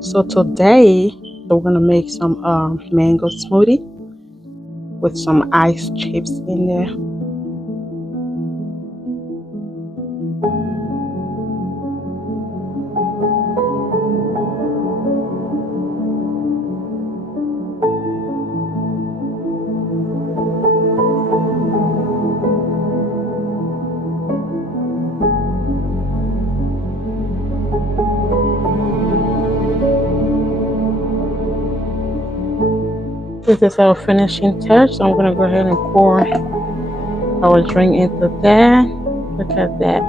So today we're gonna make some mango smoothie with some ice chips in there. This is our finishing touch, so I'm gonna go ahead and pour our drink into that. Look at that.